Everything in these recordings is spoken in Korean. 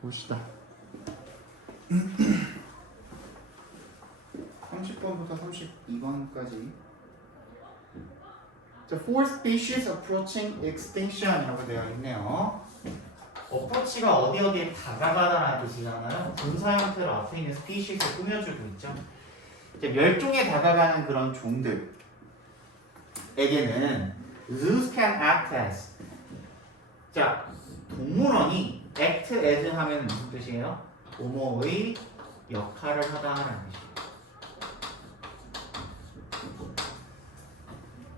봅시다. 30번부터 32번까지. 자, four species approaching extinction이라고 되어 있네요. 어프로치가 어디에 다가가다라는 뜻이잖아요. 분사 형태로 앞에 있는 스피시스를 꾸며주고 있죠. 이제 멸종에 다가가는 그런 종들에게는 zoos can act as. 자, 동물원이 act as 하면 무슨 뜻이에요? 뭐뭐의 역할을 하다라는 뜻이에요.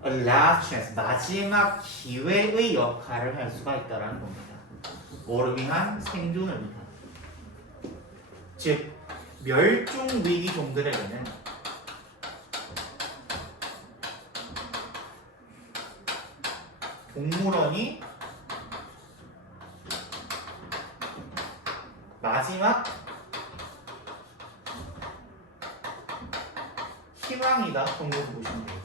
A last chance, 마지막 기회의 역할을 할 수가 있다는 겁니다. 뭐를 위한? 생존을 위한. 즉, 멸종 위기 종들에게는 동물원이 마지막 희망이다 정도로 보시면 되겠죠.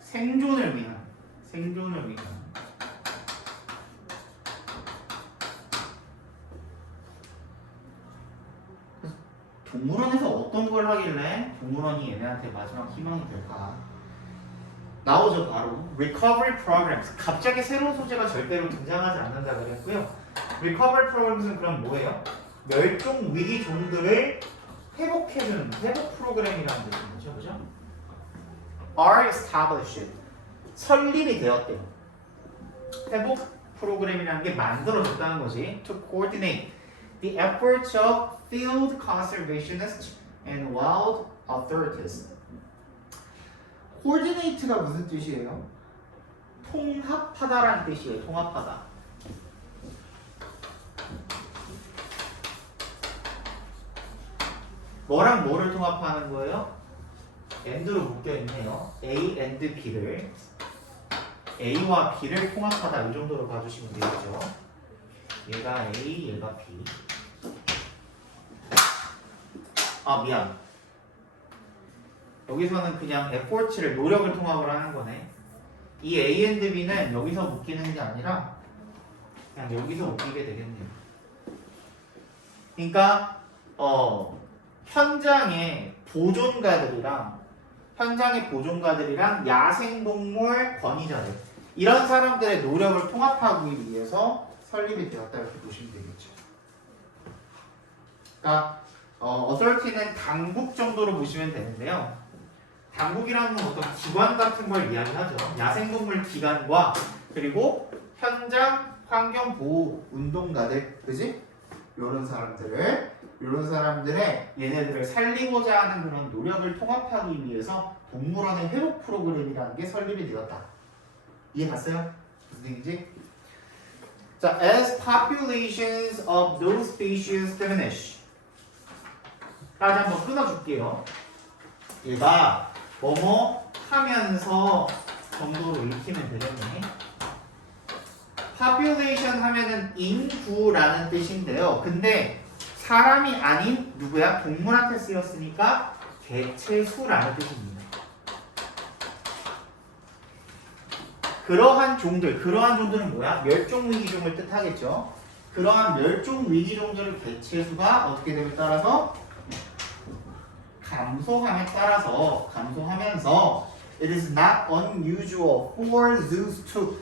생존을 위한 동물원에서 어떤 걸 하길래 동물원이 얘네한테 마지막 희망이 될까? 나오죠. 바로 Recovery Programs. 갑자기 새로운 소재가 절대로 등장하지 않는다 그랬고요. Recovery Programs은 그럼 뭐예요? 멸종 위기 종들을 회복해주는 회복 프로그램이라는 뜻이죠. 그죠? are established. 설립이 되었대요. 회복 프로그램이라는 게 만들어졌다는 거지. To coordinate the efforts of field conservationists and wild authorities. coordinate가 무슨 뜻이에요? 통합하다라는 뜻이에요. 통합하다. 뭐랑 뭐를 통합하는 거예요? and로 묶여있네요. A and B를 A와 B를 통합하다 이 정도로 봐주시면 되겠죠. 얘가 A, 얘가 B. 아 미안. 여기서는 그냥 effort를 노력을 통합을 하는 거네. 이 A and B는 여기서 묶이는 게 아니라 그냥 여기서 묶이게 되겠네요. 그러니까 현장의 보존가들이랑 야생동물 권위자들 이런 사람들의 노력을 통합하기 위해서 설립이 되었다 이렇게 보시면 되겠죠. 그러니까 authority는 당국 정도로 보시면 되는데요. 당국이라는 건 어떤 기관 같은 걸 이야기하죠. 야생동물 기관과 그리고 현장 환경보호 운동가들, 그지? 이런 사람들의 얘네들을 살리고자 하는 그런 노력을 통합하기 위해서 동물원의 회복 프로그램이라는 게 설립이 되었다. 이해 갔어요? 무슨 얘기지? 자, as populations of those species diminish. 까지 한번 끊어줄게요. 얘가 뭐뭐 하면서 정도로 읽히면 되겠네. population 하면은 인구라는 뜻인데요. 근데 사람이 아닌 누구야? 동물한테 쓰였으니까 개체수라는 뜻입니다. 그러한 종들은 뭐야? 멸종위기종을 뜻하겠죠. 그러한 멸종위기종들의 개체수가 어떻게 됨에 따라서 감소하면서 it is not unusual for zoos to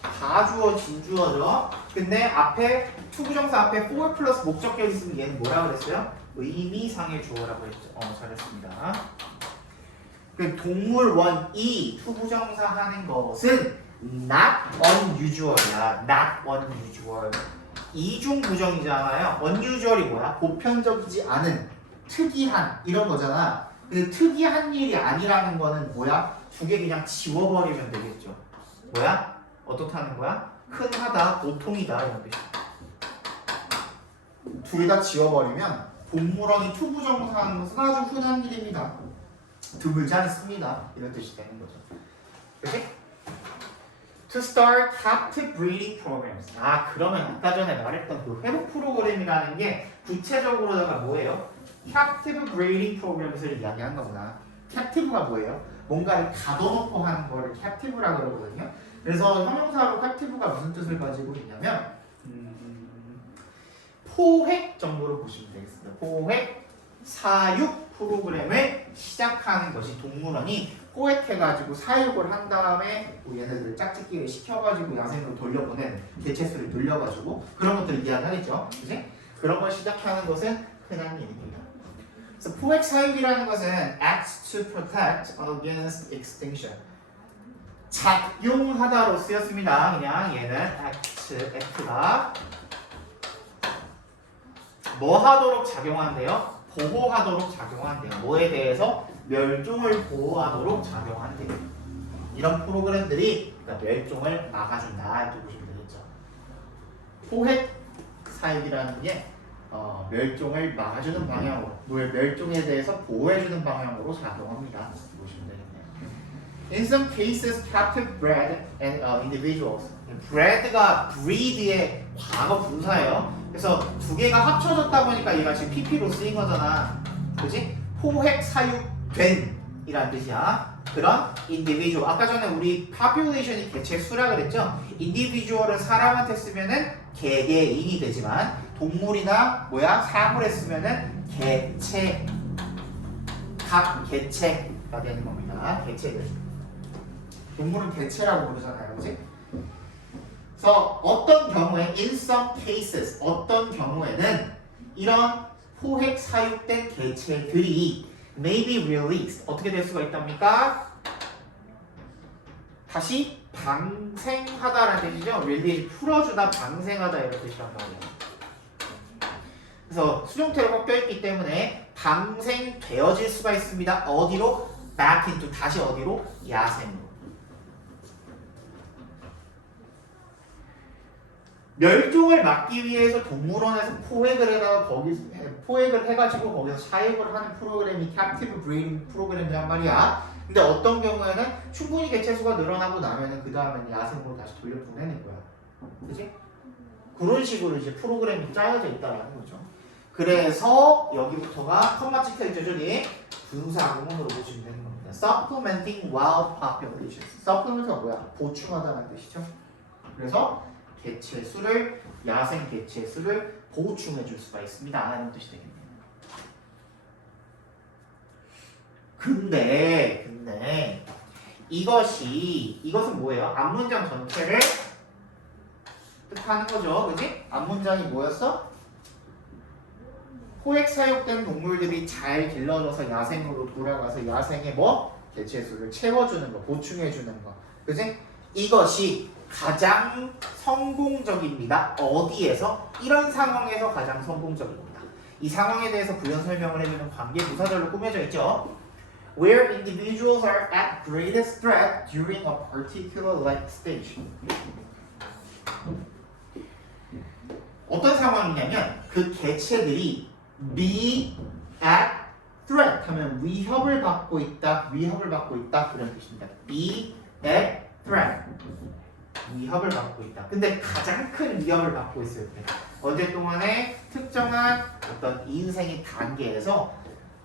다 주어져. 근데 앞에 투부정사 앞에 for 플러스 목적격 있으면 얘는 뭐라 그랬어요? 의미상의 주어라고 했죠. 잘했습니다. 그 동물원이 투부정사 하는 것은 not unusual이야. not unusual. 이중 부정이잖아요. unusual이 뭐야? 보편적이지 않은, 특이한 이런 거잖아. 그 특이한 일이 아니라는 거는 뭐야? 두 개 그냥 지워버리면 되겠죠. 뭐야? 어떻다는 거야? 흔하다, 보통이다 이런 뜻이야. 두 개 다 지워버리면 동물원이 투부정사 하는 것은 아주 흔한 일입니다. 드물지 않습니다. 이런 뜻이 되는 거죠. 그치? To start captive breeding programs. 그러면 아까 전에 말했던 그 회복 프로그램이라는 게 구체적으로다가 뭐예요? captive breeding programs를 이야기한 거구나. captive가 뭐예요? 뭔가를 가둬놓고 하는 거를 captive라고 그러거든요. 그래서 형용사로 captive가 무슨 뜻을 가지고 있냐면 포획 정도로 보시면 되겠습니다. 포획, 사육 프로그램을 시작하는 것이 동물원이 포획해가지고 사육을 한 다음에 뭐 얘네들 짝짓기를 시켜가지고 야생으로 돌려보내는 개체수를 돌려가지고 그런 것들을 이야기하겠죠. 그지? 그런 걸 시작하는 것은 흔한 일입니다. 그래서 포획 사육이라는 것은 acts to protect against extinction. 작용하다로 쓰였습니다. 그냥 얘는 act가 뭐 하도록 작용한대요? 보호하도록 작용한대요. 뭐에 대해서? 멸종을 보호하도록 작용한대요. 이런 프로그램들이 그러니까 멸종을 막아준다 이렇게 보시면 되겠죠. 포획 사육이라는 게 멸종을 막아주는 방향으로, 멸종에 대해서 보호해주는 방향으로 작용합니다. 이렇게 보시면 되겠네요. In some cases, captive bred and individuals. bred가 breed의 과거 분사예요. 그래서 두 개가 합쳐졌다 보니까 얘가 지금 pp로 쓰인 거잖아. 그지? 포획 사육된 이란 뜻이야. 그런 individual. 아까 전에 우리 population이 개체 수라 그랬죠? individual은 사람한테 쓰면은 개개인이 되지만 동물이나 사물에 쓰면은 개체, 각 개체가 되는 겁니다. 개체들. 동물은 개체라고 부르잖아요. 그지? 그래서 어떤 경우에 in some cases 어떤 경우에는 이런 포획 사육된 개체들이 may be released 어떻게 될 수가 있답니까? 다시 방생하다라는 뜻이죠. release 풀어주다 방생하다 이런 뜻이란 말이에요. 그래서 수동태로 꺾여있기 때문에 방생되어질 수가 있습니다. 어디로? back into 다시 어디로? 야생으로. 멸종을 막기 위해서 동물원에서 포획을 해가지고 거기서 사육을 하는 프로그램이 captive breeding 프로그램이란 말이야. 근데 어떤 경우에는 충분히 개체수가 늘어나고 나면은 그 다음엔 야생으로 다시 돌려보내는 거야. 그치? 그런 식으로 이제 프로그램이 짜여져 있다라는 거죠. 그래서 여기부터가 컴마 찍혀있죠, 저기. 분사구문으로 보시면 되는 겁니다. Supplementing wild populations. Supplement가 뭐야? 보충하다는 뜻이죠. 그래서 개체수를 야생 개체수를 보충해 줄 수가 있습니다. 라는 뜻이 되겠네요. 근데 이것은 뭐예요? 앞문장 전체를 뜻하는 거죠. 그지? 앞문장이 뭐였어? 포획 사육된 동물들이 잘 길러져서 야생으로 돌아가서 야생의 개체수를 채워주는 거, 보충해주는 거. 그지? 이것이 가장 성공적입니다. 어디에서? 이런 상황에서 가장 성공적입니다. 이 상황에 대해서 부연 설명을 해주는 관계 부사절로 꾸며져 있죠. Where individuals are at greatest threat during a particular life stage. 어떤 상황이냐면 그 개체들이 be at threat 하면 위협을 받고 있다 그런 뜻입니다. be at threat. 위협을 받고 있다. 근데 가장 큰 위협을 받고 있을 때 어제 동안에 특정한 어떤 인생의 단계에서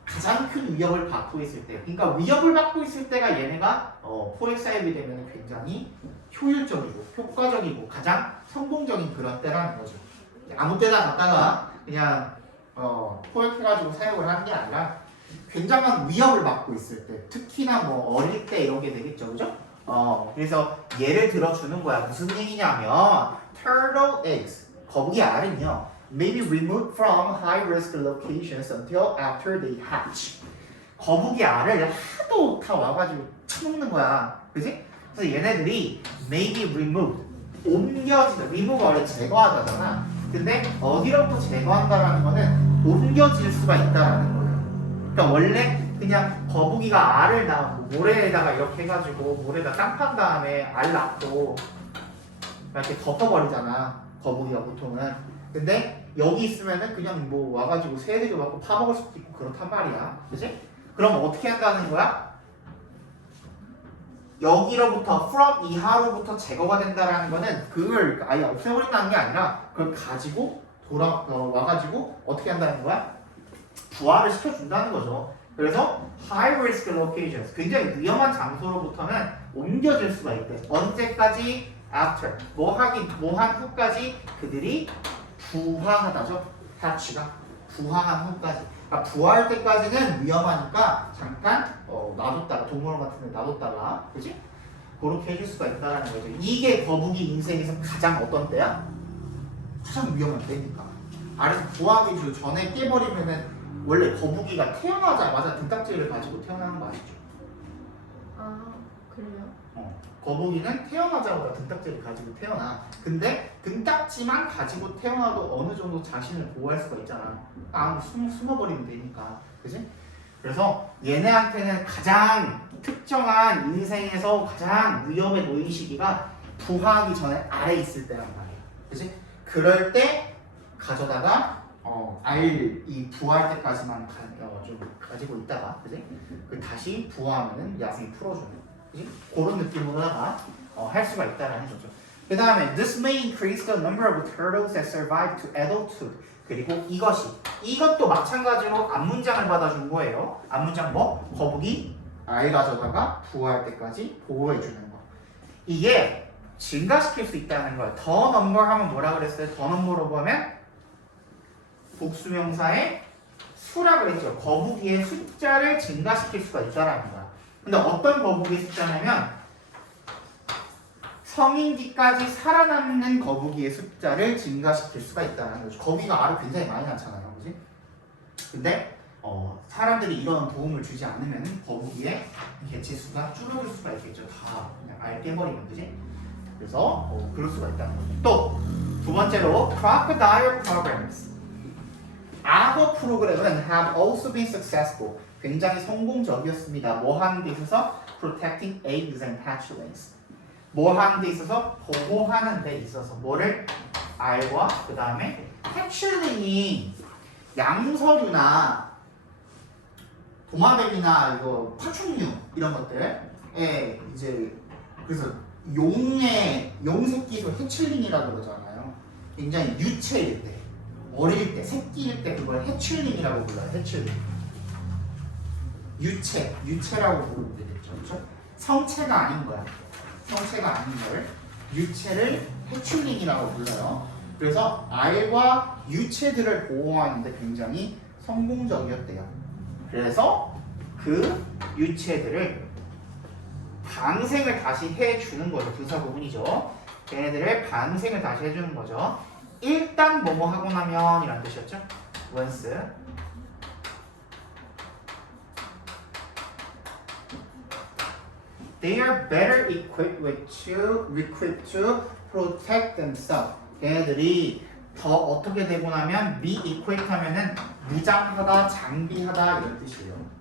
가장 큰 위협을 받고 있을 때, 그러니까 위협을 받고 있을 때가 얘네가 포획 사육이 되면 굉장히 효율적이고 효과적이고 가장 성공적인 그런 때라는 거죠. 아무 때나 갔다가 그냥 포획해가지고 사육을 하는 게 아니라 굉장한 위협을 받고 있을 때, 특히나 어릴 때 이런 게 되겠죠, 그죠? 그래서 예를 들어주는 거야. 무슨 얘기냐면 turtle eggs, 거북이 알은요 may be removed from high risk locations until after they hatch. 거북이 알을 하도 다 와가지고 처먹는 거야. 그지? 그래서 얘네들이 may be removed, 옮겨지다. remove 원래 제거하다잖아. 근데 어디로부터 제거한다라는 거는 옮겨질 수가 있다라는 거예요. 그러니까 원래 그냥 거북이가 알을 낳고 모래에다가 이렇게 해가지고 모래에다 땅 판 다음에 알 낳고 이렇게 덮어버리잖아, 거북이가 보통은. 근데 여기 있으면은 그냥 와가지고 새들이 와서 파먹을 수도 있고 그렇단 말이야. 그치? 그럼 어떻게 한다는 거야? 여기로부터 from 이하로부터 제거가 된다라는 거는 그걸 아예 없애버린다는 게 아니라 그걸 가지고 와가지고 어떻게 한다는 거야? 부화를 시켜준다는 거죠. 그래서 high risk locations, 굉장히 위험한 장소로부터는 옮겨질 수가 있대. 언제까지? after. 뭐 한 후까지 그들이 부화하다죠. hatch가 부화한 후까지. 그러니까 부화할 때까지는 위험하니까 잠깐 놔뒀다가 동물원 같은 데 놔뒀다가, 그지? 그렇게 해줄 수가 있다는 거죠. 이게 거북이 인생에서 가장 어떤 때야? 가장 위험한 때니까. 알에서 부화하기 전에 깨버리면은 원래 거북이가 태어나자마자 등딱지를 가지고 태어나는 거 아시죠? 아, 그래요? 거북이는 태어나자마자 등딱지를 가지고 태어나. 근데 등딱지만 가지고 태어나도 어느 정도 자신을 보호할 수가 있잖아. 아무 숨어버리면 되니까. 그지? 그래서 얘네한테는 가장 특정한 인생에서 가장 위험에 놓인 시기가 부화하기 전에 아래 있을 때란 말이야. 그지? 그럴 때 가져다가 이 부화할 때까지만 좀 가지고 있다가, 그지? 그 다시 부화하면은 야생이 풀어주는, 그지? 그런 느낌으로다가 할 수가 있다라는 거죠. 그 다음에 this may increase the number of turtles that survive to adulthood. 그리고 이것도 마찬가지로 앞문장을 받아준 거예요. 앞문장 뭐? 거북이 알 가져다가 부화할 때까지 보호해 주는 거. 이게 증가시킬 수 있다는 거예요. 더 넘버 하면 뭐라 그랬어요? 더 넘버로 보면 복수명사의 수라 그랬죠. 거북이의 숫자를 증가시킬 수가 있다라는 거야. 근데 어떤 거북이의 숫자냐면 성인기까지 살아남는 거북이의 숫자를 증가시킬 수가 있다는 거죠. 거북이가 알을 굉장히 많이 낳잖아요, 그지? 근데 사람들이 이런 도움을 주지 않으면 거북이의 개체수가 줄어들 수가 있겠죠. 다 그냥 알 깨버리면, 그지? 그래서 그럴 수가 있다는 거죠. 또 두 번째로 crocodile programs. 악어 프로그램은 have also been successful. 굉장히 성공적이었습니다. 뭐 하는 데 있어서? protecting eggs and hatchlings. 뭐 하는 데 있어서? 보호하는 데 있어서. 뭐를? 알과 그 다음에 hatchling이 양서류나 도마뱀이나 이거 파충류 이런 것들에 이제 그래서 용 새끼도 해칠링이라고 그러잖아요. 굉장히 유체일 때, 어릴 때, 새끼일 때 그걸 해칠링이라고 불러요. 해칠링. 유체라고 부르면 되겠죠. 그렇죠? 성체가 아닌 거야. 성체가 아닌 걸 유체를 해칠링이라고 불러요. 그래서 알과 유체들을 보호하는데 굉장히 성공적이었대요. 그래서 그 유체들을 방생을 다시 해주는 거죠. 부사 부분이죠. 걔네들을 방생을 다시 해주는 거죠. 일단 뭐뭐 하고 나면 이란 뜻이었죠. once they are better equipped to protect themselves. 걔네들이 더 어떻게 되고 나면 be equipped 하면은 무장하다, 장비하다 이런 뜻이에요.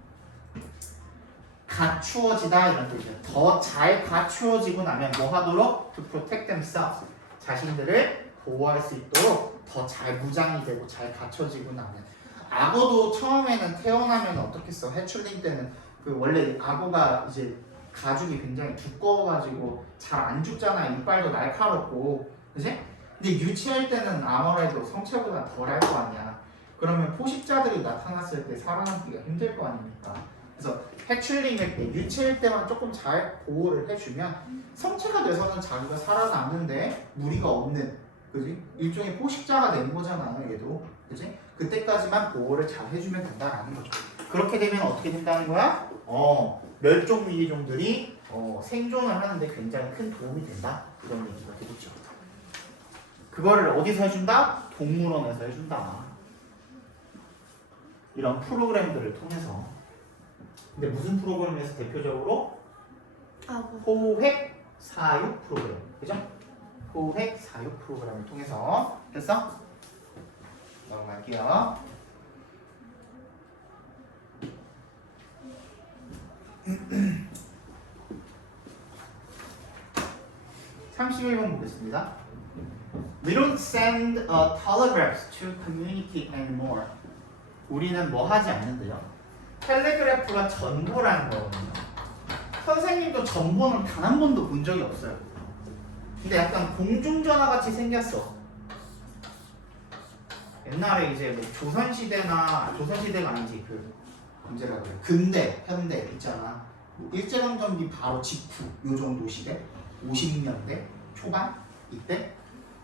갖추어지다 이런 뜻이에요. 더 잘 갖추어지고 나면 뭐 하도록? to protect themselves. 자신들을 보호할 수 있도록 더 잘 무장이 되고 잘 갖춰지고 나면. 악어도 처음에는 태어나면 어떻겠어? 해출링 때는 그 원래 악어가 이제 가죽이 굉장히 두꺼워가지고 잘 안 죽잖아. 이빨도 날카롭고, 그지? 근데 유치할 때는 아무래도 성체보다 덜 할 거 아니야. 그러면 포식자들이 나타났을 때 살아남기가 힘들 거 아닙니까? 그래서 해출링일 때, 유치일 때만 조금 잘 보호를 해주면 성체가 돼서는 자기가 살아남는데 무리가 없는, 그지? 일종의 포식자가 되는 거잖아요, 얘도. 그지? 그때까지만 보호를 잘 해주면 된다라는 거죠. 그렇게 되면 어떻게 된다는 거야? 멸종 위기종들이 생존을 하는데 굉장히 큰 도움이 된다. 이런 얘기가 되겠죠. 그거를 어디서 해준다? 동물원에서 해준다. 이런 프로그램들을 통해서. 근데 무슨 프로그램에서 대표적으로? 호획 사육 프로그램. 그죠? 호획 사육 프로그램을 통해서. 됐어? 넘어갈게요. 31번 보겠습니다. We don't send telegraphs to communicate anymore. 우리는 뭐 하지 않는데요. 텔레그래프가 전보라는 거거든요. 선생님도 전보는 단 한 번도 본 적이 없어요. 근데 약간 공중전화 같이 생겼어. 옛날에 이제 뭐 조선시대가 아니지 언제라고 해요? 근대, 현대 있잖아. 뭐 일제강점기 바로 직후 요 정도 시대, 50년대 초반 이때.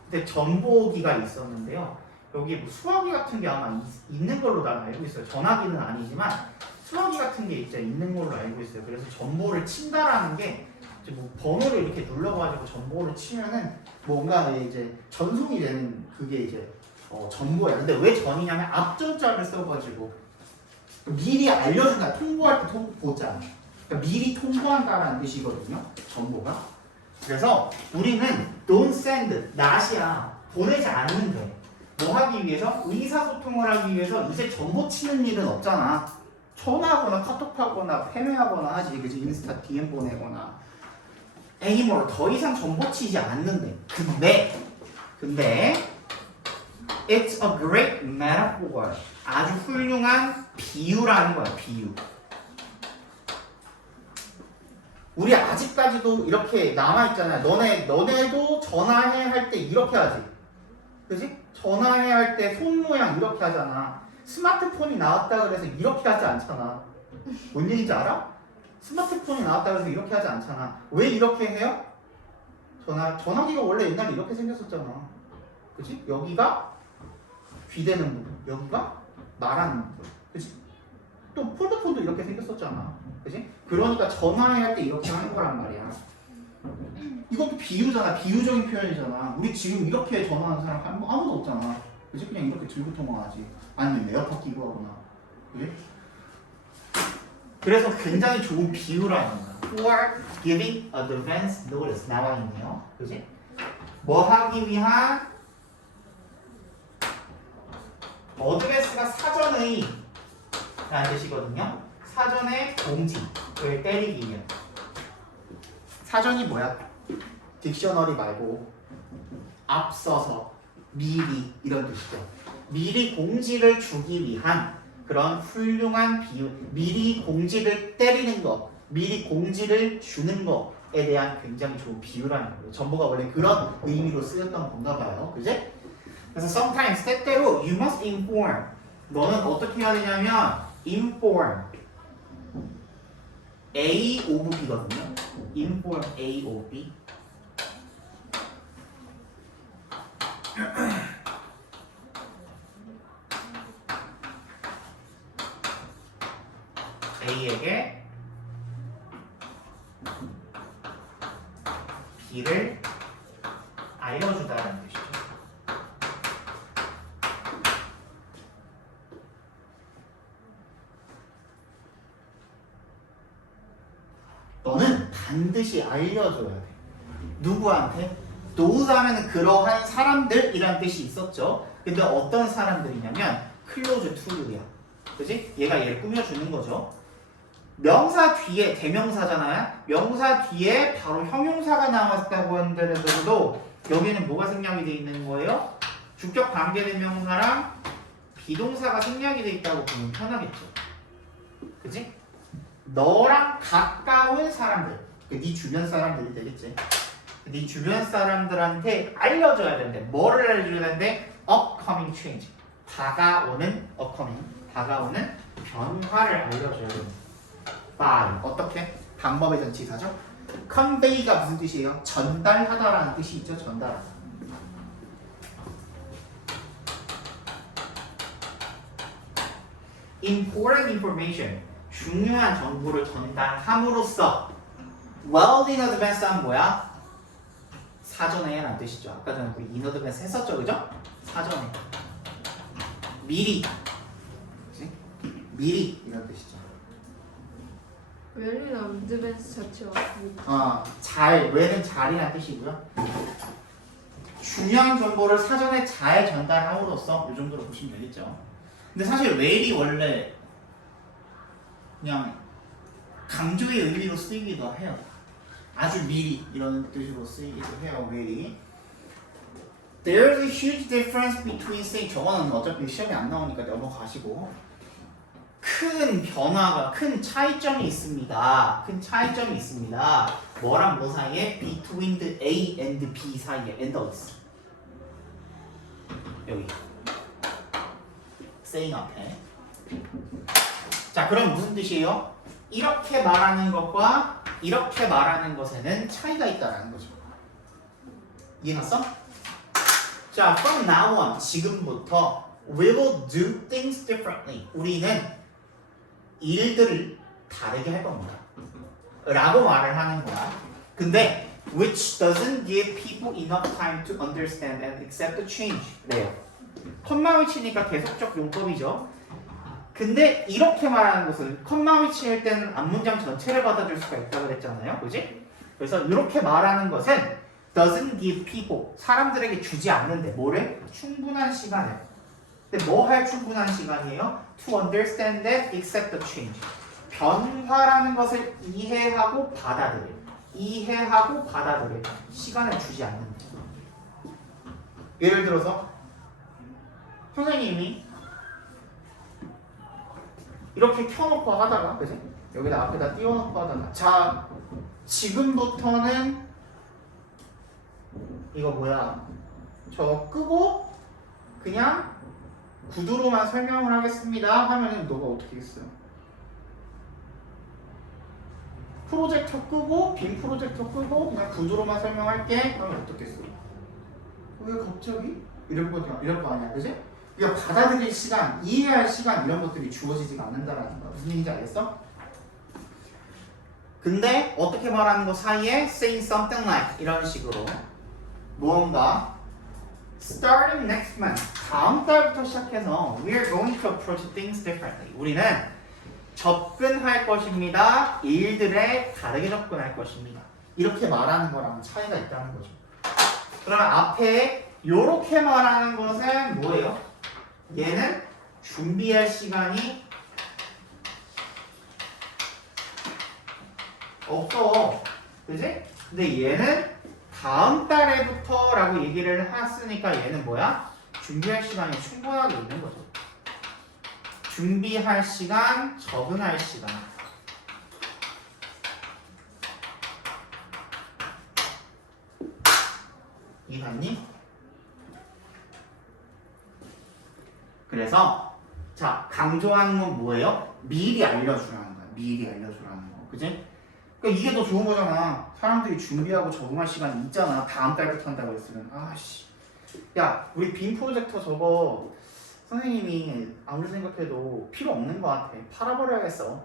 그때 전보기가 있었는데요. 여기 뭐 수화기 같은 게 아마 있는 걸로 난 알고 있어요. 전화기는 아니지만 수화기 같은 게 진짜 있는 걸로 알고 있어요. 그래서 전보를 친다라는 게 이제 뭐 번호를 이렇게 눌러가지고 전보를 치면은 뭔가 이제 전송이 되는 그게 이제 전보야. 근데 왜 전이냐면 앞전자를 써가지고 미리 알려준다. 통보할 때 보자. 그러니까 미리 통보한다라는 뜻이거든요. 전보가. 그래서 우리는 don't send, not이야. 보내지 않는데. 뭐 하기 위해서? 의사소통을 하기 위해서 이제 전보 치는 일은 없잖아. 전화하거나 카톡하거나 패매하거나 하지. 그지? 인스타 DM 보내거나. anymore. 더 이상 전보 치지 않는데. 근데 it's a great metaphor. 아주 훌륭한 비유라는 거야. 비유. 우리 아직까지도 이렇게 남아있잖아. 너네도 전화해 할 때 이렇게 하지. 그지? 전화해 할 때 손 모양 이렇게 하잖아. 스마트폰이 나왔다 그래서 이렇게 하지 않잖아. 뭔 얘기인지 알아? 스마트폰이 나왔다 그래서 이렇게 하지 않잖아. 왜 이렇게 해요? 전화기가 원래 옛날에 이렇게 생겼었잖아. 그지? 여기가 귀대는 부분, 여기가 말하는 부분. 그지? 또 폴더폰도 이렇게 생겼었잖아. 그지? 그러니까 전화할 때 이렇게 하는 거란 말이야. 이것도 비유잖아. 비유적인 표현이잖아. 우리 지금 이렇게 전화하는 사람 아무도 없잖아. 그지? 그냥 이렇게 들고 통화하지. 아니면 에어팟 끼고 하거나. 그지? 그래서 굉장히 좋은 비유라는 거야. For giving advance notice 나와 있네요. 그지? 뭐 하기 위한 어드밴스가 사전의 라는 뜻이거든요. 사전의 공지를 때리기 위한. 사전이 뭐야? 딕셔너리 말고 앞서서 미리 이런 뜻이죠. 미리 공지를 주기 위한 그런 훌륭한 비유. 미리 공지를 때리는 것, 미리 공지를 주는 것에 대한 굉장히 좋은 비유라는 거예요. 전보가 원래 그런 의미로 쓰였던 건가 봐요. 그지? 그래서 sometimes 때때로 you must inform. 너는 어떻게 해야 되냐면 inform A of B거든요. inform A of B. A에게 B를 알려주다라는 뜻이죠. 너는 반드시 알려줘야 돼. 누구한테? those 하면 그러한 사람들이란 뜻이 있었죠. 근데 어떤 사람들이냐면 close to you야. 그지? 얘를 꾸며주는 거죠. 명사 뒤에 대명사잖아요. 명사 뒤에 바로 형용사가 나왔다고 한데도 여기는 뭐가 생략이 돼 있는 거예요? 주격 관계대명사랑 비동사가 생략이 돼 있다고 보면 편하겠죠. 그지? 너랑 가까운 사람들, 네 주변 사람들이 되겠지. 네 주변 사람들한테 알려줘야 되는데 뭐를 알려줘야 되는데 upcoming change, 다가오는 변화를 알려줘야 됩니다. by 어떻게? 방법의 전치사죠. convey가 무슨 뜻이에요? 전달하다라는 뜻이 있죠. 전달하다. important information, 중요한 정보를 전달함으로써 well in advance는 뭐야? 사전에 라는 뜻이죠. 아까 전에 우리 in advance 했었죠, 그죠? 사전에 미리, 그치? 미리 이런 뜻이죠. 웰린 어드밴스 자체가 왜는 잘이라는 뜻이고요. 중요한 정보를 사전에 잘 전달함으로써 이 정도로 보시면 되겠죠. 근데 사실 웰이 원래 그냥 강조의 의미로 쓰이기도 해요. 아주 미리 이런 뜻으로 쓰이기도 해요. 웰이. There's a huge difference between saying, 저거는 어차피 시험에 안 나오니까 넘어가시고, 큰 변화가, 큰 차이점이 있습니다. 뭐랑 뭐 사이에? Between the A and B 사이에. and 어디 있어? 여기 saying 앞에 자, 그럼 무슨 뜻이에요? 이렇게 말하는 것과 이렇게 말하는 것에는 차이가 있다라는 거죠. 이해갔어? 자, from now on, 지금부터 we will do things differently. 우리는 일들을 다르게 할 겁니다. 라고 말을 하는 거야. 근데 which doesn't give people enough time to understand and accept the change. 그래요. 컴마 위치니까 계속적 용법이죠. 근데 이렇게 말하는 것은 컴마 위치일 때는 앞문장 전체를 받아줄 수가 있다고 그랬잖아요. 그지? 그래서 이렇게 말하는 것은 doesn't give people, 사람들에게 주지 않는데 뭐를? 충분한 시간을. 근데 뭐 할 충분한 시간이에요? To understand and accept the change. 변화라는 것을 이해하고 받아들일. 이해하고 받아들일 시간을 주지 않는다. 예를 들어서 선생님이 이렇게 켜놓고 하다가, 그지? 여기다 앞에다 띄워놓고 하다가, 자, 지금부터는 이거 뭐야? 저거 끄고 그냥 구두로만 설명을 하겠습니다 하면은 너가 어떻게 했어요? 프로젝터 끄고 빔 프로젝터 끄고 그냥 구두로만 설명할게 그러면 어떻겠어? 왜 갑자기? 이럴 거 아니야, 그지? 그러니까 받아들일 시간, 이해할 시간 이런 것들이 주어지지가 않는다라는 거야. 무슨 얘기인지 알겠어? 근데 어떻게 말하는 거 사이에 saying something like 이런 식으로 무언가 starting next month 다음 달부터 시작해서 we're going to approach things differently. 우리는 접근할 것입니다. 일들에 다르게 접근할 것입니다. 이렇게 말하는 거랑 차이가 있다는 거죠. 그러면 앞에 이렇게 말하는 것은 뭐예요? 얘는 준비할 시간이 없어. 그지? 근데 얘는 다음 달에부터 라고 얘기를 했으니까 얘는 뭐야? 준비할 시간이 충분하게 있는 거죠. 준비할 시간, 적응할 시간. 이해했니? 그래서 자, 강조하는 건 뭐예요? 미리 알려주라는 거야. 미리 알려주라는 거. 그지? 그러니까 이게 더 좋은 거잖아. 사람들이 준비하고 적응할 시간이 있잖아. 다음 달부터 한다고 했으면. 아씨. 야, 우리 빔 프로젝터 저거 선생님이 아무리 생각해도 필요 없는 거 같아. 팔아버려야겠어.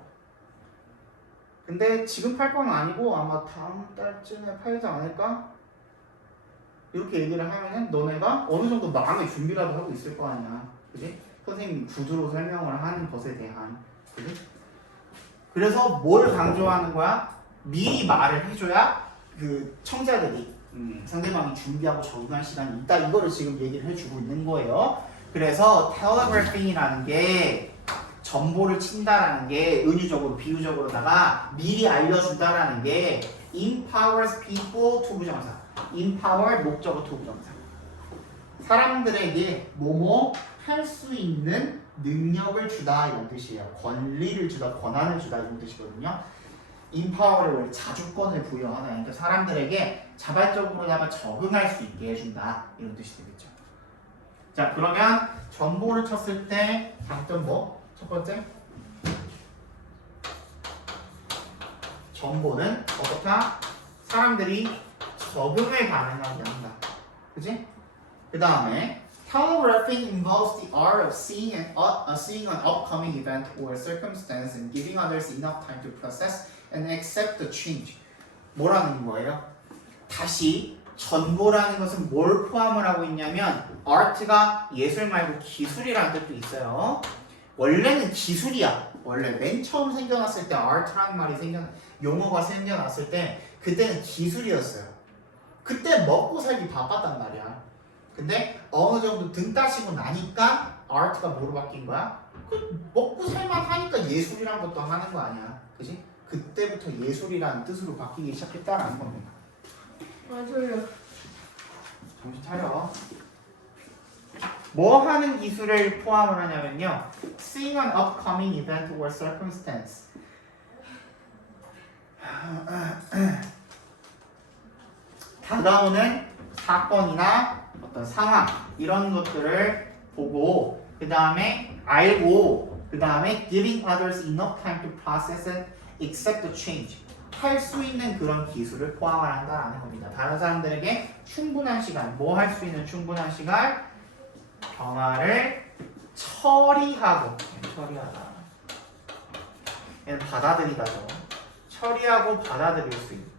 근데 지금 팔 건 아니고 아마 다음 달쯤에 팔지 않을까? 이렇게 얘기를 하면은 너네가 어느 정도 마음의 준비라도 하고 있을 거 아니야. 그지? 선생님이 구두로 설명을 하는 것에 대한. 그지? 그래서 뭘 강조하는 거야? 미리 말을 해줘야 그 청자들이 상대방이 준비하고 적응할 시간이 있다. 이거를 지금 얘기를 해주고 있는 거예요. 그래서 telegraphing이라는 게 전보를 친다라는 게 은유적으로 비유적으로다가 미리 알려준다라는 게 empowers people 투부정사. empower 목적어 투부정사. 사람들에게 뭐뭐 할 수 있는 능력을 주다 이런 뜻이에요. 권리를 주다, 권한을 주다 이런 뜻이거든요. empower를 자주권을 부여하다. 그러니까 사람들에게 자발적으로다가 적응할 수 있게 해준다 이런 뜻이 되겠죠. 자, 그러면 전보를 쳤을 때 장점 뭐? 첫 번째, 전보는 어떻다? 사람들이 적응을 가능하게 한다. 그지? 그 다음에 telegraphing involves the art of seeing an upcoming event or circumstance and giving others enough time to process and accept the change. 뭐라는 거예요? 다시 전보라는 것은 뭘 포함을 하고 있냐면 art가 예술 말고 기술이라는 뜻도 있어요. 원래는 기술이야. 원래 맨 처음 생겨났을 때 art라는 용어가 생겨났을 때 그때는 기술이었어요. 그때 먹고 살기 바빴단 말이야. 근데 어느 정도 등 따시고 나니까 art가 뭐로 바뀐 거야? 그 먹고 살만 하니까 예술이라는 것도 하는 거 아니야. 그지? 그때부터 예술이라는 뜻으로 바뀌기 시작했다라는 겁니다. 맞아요. 정신 차려. 뭐 하는 기술을 포함을 하냐면요. Seeing an upcoming event or circumstance. 다가오는 사건이나 어떤 상황 이런 것들을 보고 그 다음에 알고 그 다음에 giving others enough time to process and accept the change. 할 수 있는 그런 기술을 포함을 한다라는 겁니다. 다른 사람들에게 충분한 시간, 뭐 할 수 있는 충분한 시간? 변화를 처리하고, 처리하다. 얘는 받아들이다죠. 처리하고 받아들일 수 있는.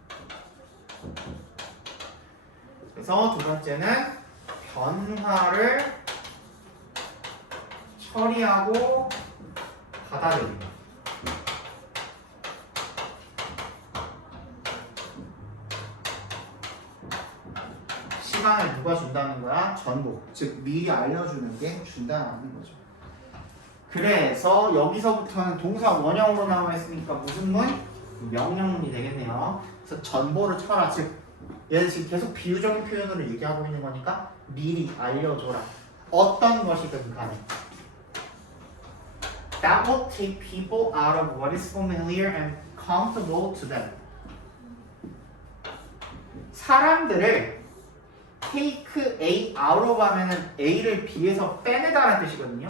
그래서 두 번째는 변화를 처리하고 받아들이다. 시간을 누가 준다는 거야? 전부. 즉 미리 알려주는 게 준다는 거죠. 그래서 여기서부터는 동사 원형으로 나와 있으니까 무슨 문? 명령문이 되겠네요. 그래서 전보를 쳐라. 즉 얘는 지금 계속 비유적인 표현으로 얘기하고 있는 거니까 미리 알려줘라. 어떤 것이든 간에. That will take people out of what is familiar and comfortable to them. 사람들을 take A out of 하면은 A를 B에서 빼내다라는 뜻이거든요.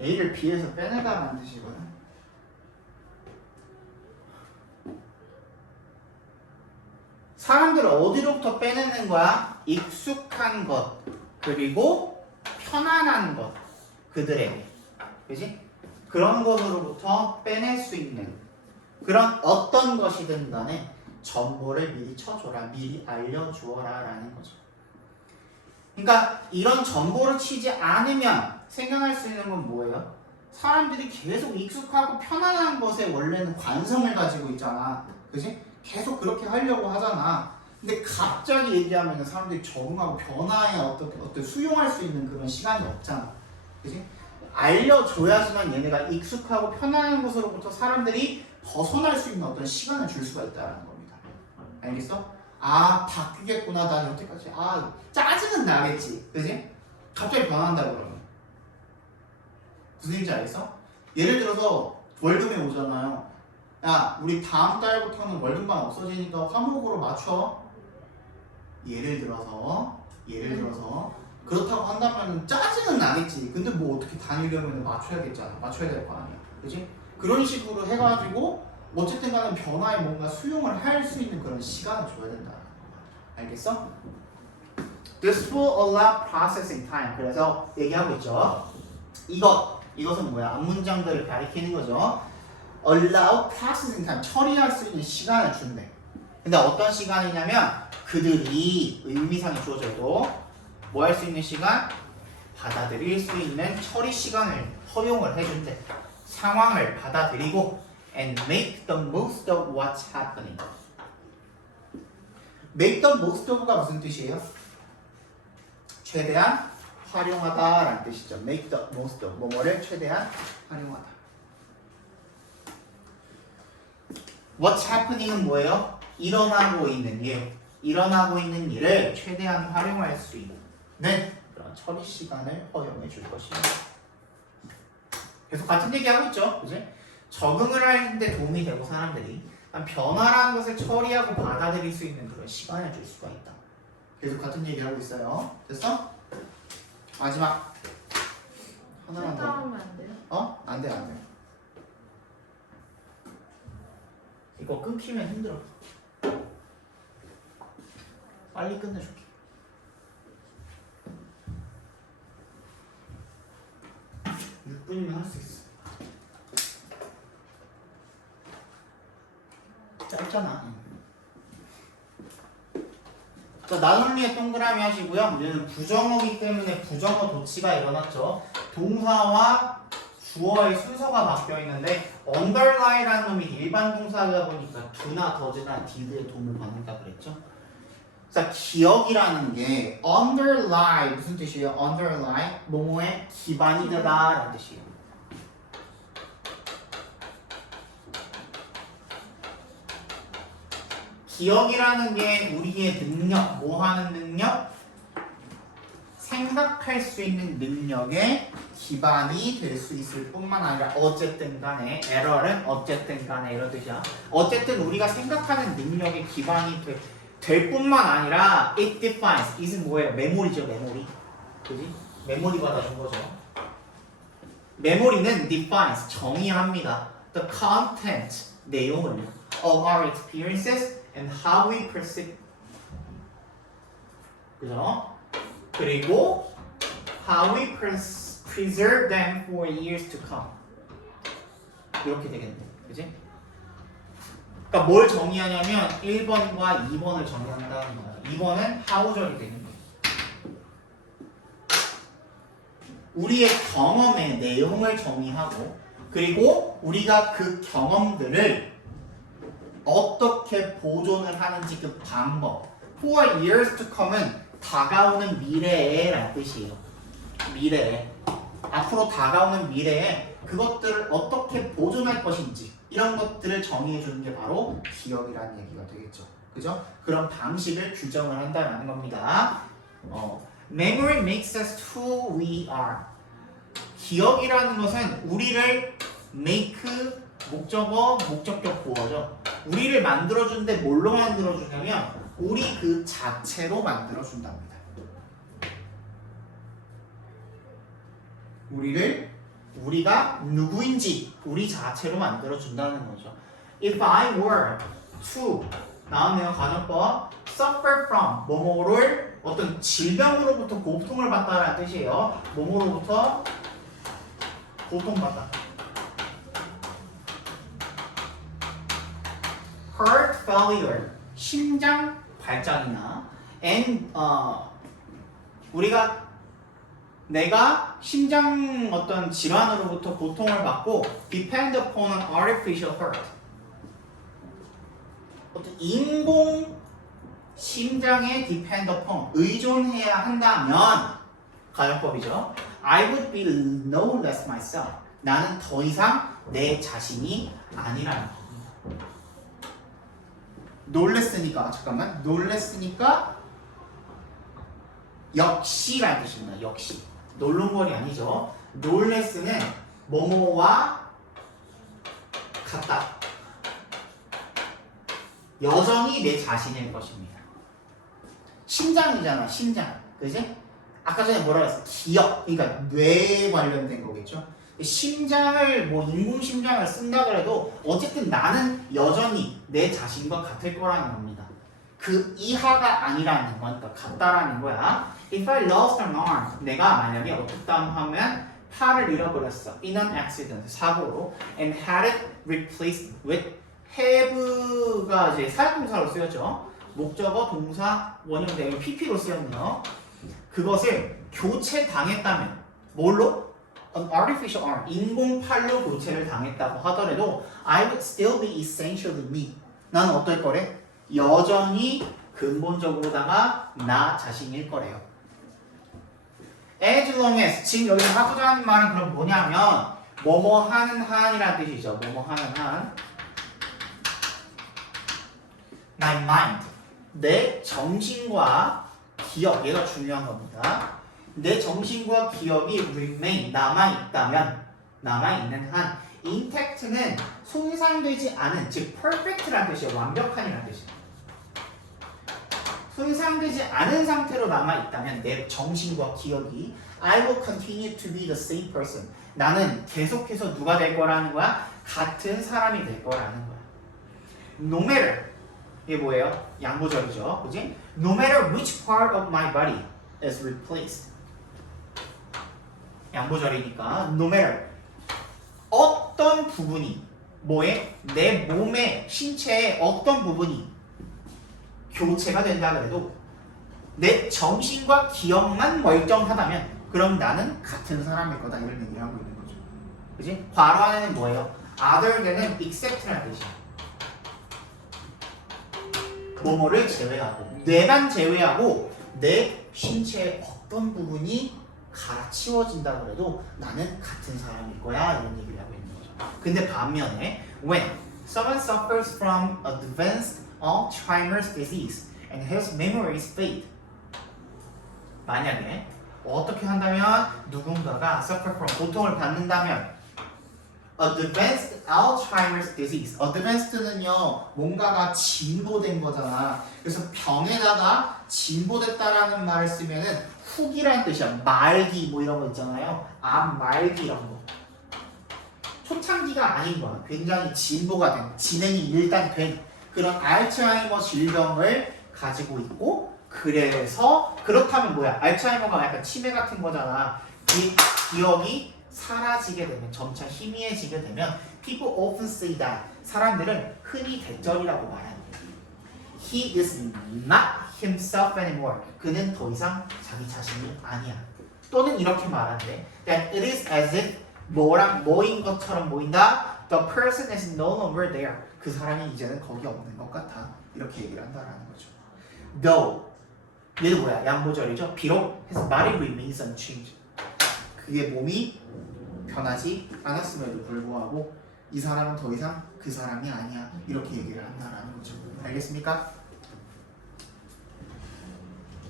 A를 B에서 빼내다라는 뜻이거든. 사람들을 어디로부터 빼내는 거야? 익숙한 것, 그리고 편안한 것, 그들에게. 그지? 그런 것으로부터 빼낼 수 있는 그런 어떤 것이든 간에 정보를 미리 쳐줘라, 미리 알려주어라 라는 거죠. 그러니까 이런 정보를 치지 않으면 생겨날 수 있는 건 뭐예요? 사람들이 계속 익숙하고 편안한 것에 원래는 관성을 가지고 있잖아. 그지? 계속 그렇게 하려고 하잖아. 근데 갑자기 얘기하면 사람들이 적응하고 변화에 어떻게 수용할 수 있는 그런 시간이 없잖아. 그지? 알려줘야지만 얘네가 익숙하고 편안한 것으로부터 사람들이 벗어날 수 있는 어떤 시간을 줄 수가 있다는 겁니다. 알겠어? 아, 바뀌겠구나. 난 여태까지. 아, 짜증은 나겠지. 그지? 갑자기 변한다 그러면. 무슨 얘기인지 알겠어? 예를 들어서 월급이 오잖아요. 야, 우리 다음 달부터는 월급만 없어지니까 화목으로 맞춰. 예를 들어서 그렇다고 한다면 짜증은 나겠지. 근데 뭐 어떻게 다니려면 맞춰야겠잖아. 맞춰야 될 거 아니야. 그지? 그런 식으로 해가지고 어쨌든 간에 변화에 뭔가 수용을 할 수 있는 그런 시간을 줘야 된다. 알겠어? This will allow processing time. 그래서 얘기하고 있죠. 이것은 뭐야? 앞문장들을 가리키는 거죠. allow processing time. 처리할 수 있는 시간을 준대. 근데 어떤 시간이냐면 그들이 의미상이 주어져도 뭐 할 수 있는 시간? 받아들일 수 있는 처리 시간을 허용을 해준대. 상황을 받아들이고 and make the most of what's happening. make the most of가 무슨 뜻이에요? 최대한 활용하다라는 뜻이죠. make the most of 뭐뭐를 최대한 활용하다. what's happening은 뭐예요? 일어나고 있는 일을 최대한 활용할 수 있는 그런 처리 시간을 허용해 줄 것입니다. 계속 같은 얘기하고 있죠. 그지? 적응을 하는데 도움이 되고 사람들이 변화라는 것을 처리하고 받아들일 수 있는 그런 시간을 줄 수가 있다. 계속 같은 얘기하고 있어요. 됐어? 마지막 하나만 더. 하면 안 돼요? 안 돼. 이거 끊기면 힘들어. 빨리 끝내줄게. (6분이면) 할 수 있어. 짧잖아. 자, 나눌리에 동그라미 하시고요. 얘는 부정어기 때문에 부정어 도치가 일어났죠. 동사와 주어의 순서가 바뀌어 있는데 underline라는 놈이 일반 동사다 보니까 do나 does나 did의 도움을 받는다 그랬죠. 자, 기억이라는 게 underlie 무슨 뜻이에요? underlie 뭐뭐에 기반이 되다라는 뜻이에요. 기억이라는 게 우리의 능력, 뭐 하는 능력? 생각할 수 있는 능력에 기반이 될 수 있을 뿐만 아니라 어쨌든 간에 에러는 어쨌든 간에 이런 뜻이야. 어쨌든 우리가 생각하는 능력의 기반이 될 뿐만 아니라 it defines. it은 뭐예요? 메모리죠, 메모리. 그지? 메모리 받아준 거죠. 메모리는 defines, 정의합니다. The content, 내용을 of our experiences and how we perceive. 그죠? 그리고 how we preserve them for years to come. 이렇게 되겠네. 그지? 그러니까 뭘 정의하냐면 1번과 2번을 정의한다는 거야. 2번은 how절이 되는 거야. 우리의 경험의 내용을 정의하고 그리고 우리가 그 경험들을 어떻게 보존을 하는지 그 방법. For years to come은 다가오는 미래에 라는 뜻이에요. 미래에. 앞으로 다가오는 미래에 그것들을 어떻게 보존할 것인지 이런 것들을 정의해 주는 게 바로 기억이라는 얘기가 되겠죠. 그죠? 그런 방식을 규정을 한다는 겁니다. Memory makes us who we are. 기억이라는 것은 우리를 make 목적어, 목적격 보어죠. 우리를 만들어주는데 뭘로 만들어주냐면 우리 그 자체로 만들어준답니다. 우리가 누구인지 우리 자체로 만들어준다는 거죠. If I were to 다음에요 가정법 suffer from 뭐뭐를 어떤 질병으로부터 고통을 받다라는 뜻이에요. 뭐뭐로부터 고통받다. Heart failure 심장 발작이나 and 내가 심장 어떤 질환으로부터 고통을 받고 depend upon an artificial heart 어떤 인공 심장에 depend upon 의존해야 한다면 가정법이죠. I would be no less myself. 나는 더 이상 내 자신이 아니라는 겁니다. 놀랬으니까 잠깐만 놀랬으니까 역시라는 뜻입니다. 역시 놀론거리 아니죠. 놀랬으는 뭐뭐와 같다. 여전히 내 자신일 것입니다. 심장이잖아, 심장. 그지? 아까 전에 뭐라 그랬어? 기억. 그러니까 뇌에 관련된 거겠죠. 심장을 뭐 인공심장을 쓴다 그래도 어쨌든 나는 여전히 내 자신과 같을 거라는 겁니다. 그 이하가 아니라는 거니까 같다라는 거야. If I lost an arm, 내가 만약에 어떻다 하면 팔을 잃어버렸어. In an accident, 사고로, and had it replaced with have가 이제 사역동사로 쓰였죠. 목적어, 동사, 원형 대명 PP로 쓰였네요. 그것을 교체당했다면 뭘로? An artificial arm, 인공팔로 교체를 당했다고 하더라도 I would still be essentially me. 나는 어떨 거래? 여전히 근본적으로다가 나 자신일 거래요. As long as 지금 여기서 하고자 하는 말은 그럼 뭐냐면 뭐뭐 하는 한이라는 뜻이죠. 뭐뭐 하는 한 My mind 내 정신과 기억 얘가 중요한 겁니다. 내 정신과 기억이 remain 남아있는 한 intact는 손상되지 않은 즉 perfect라는 뜻이에요. 완벽한이라는 뜻이에요. 손상되지 않은 상태로 남아있다면 내 정신과 기억이 I will continue to be the same person. 나는 계속해서 누가 될 거라는 거야? 같은 사람이 될 거라는 거야. No matter 이게 뭐예요? 양보절이죠. 그지? No matter which part of my body is replaced. 양보절이니까 no matter 어떤 부분이 뭐에? 내 몸의 신체의 어떤 부분이 교체가 된다 그래도 내 정신과 기억만 멀쩡하다면 그럼 나는 같은 사람일 거다 이런 얘기를 하고 있는 거죠. 그지? 괄호 안에는 뭐예요? other than은 except라는 뜻이야. 뭐뭐를 제외하고 뇌만 제외하고 내 신체의 어떤 부분이 갈아치워진다 그래도 나는 같은 사람일 거야 이런 얘기를 하고 있는 거죠. 근데 반면에 when someone suffers from advanced Alzheimer's disease and his memories fade 만약에 어떻게 한다면 누군가가 suffer from 고통을 받는다면 advanced Alzheimer's disease. advanced는요 뭔가가 진보된 거잖아. 그래서 병에다가 진보됐다라는 말을 쓰면은 후기라는 뜻이야. 말기 뭐 이런 거 있잖아요. 암 말기 이런 거. 초창기가 아닌 거야. 굉장히 진보가 된, 진행이 일단 된 그런 알츠하이머 질병을 가지고 있고, 그래서 그렇다면 뭐야? 알츠하이머가 약간 치매 같은 거잖아. 기억이 사라지게 되면, 점차 희미해지게 되면 people often say that, 사람들은 흔히 대절이라고 말합니다. He is not himself anymore. 그는 더 이상 자기 자신이 아니야. 또는 이렇게 말하는데 that it is as if 뭐랑 뭐인 것처럼 보인다. The person is no longer there. 그 사람이 이제는 거기 없는 것 같아. 이렇게 얘기를 한다라는 거죠. Though 얘도 뭐야? 양보절이죠. 비록 his body remains unchanged. 그의 몸이 변하지 않았음에도 불구하고 이 사람은 더 이상 그 사람이 아니야. 이렇게 얘기를 한다라는 거죠. 알겠습니까?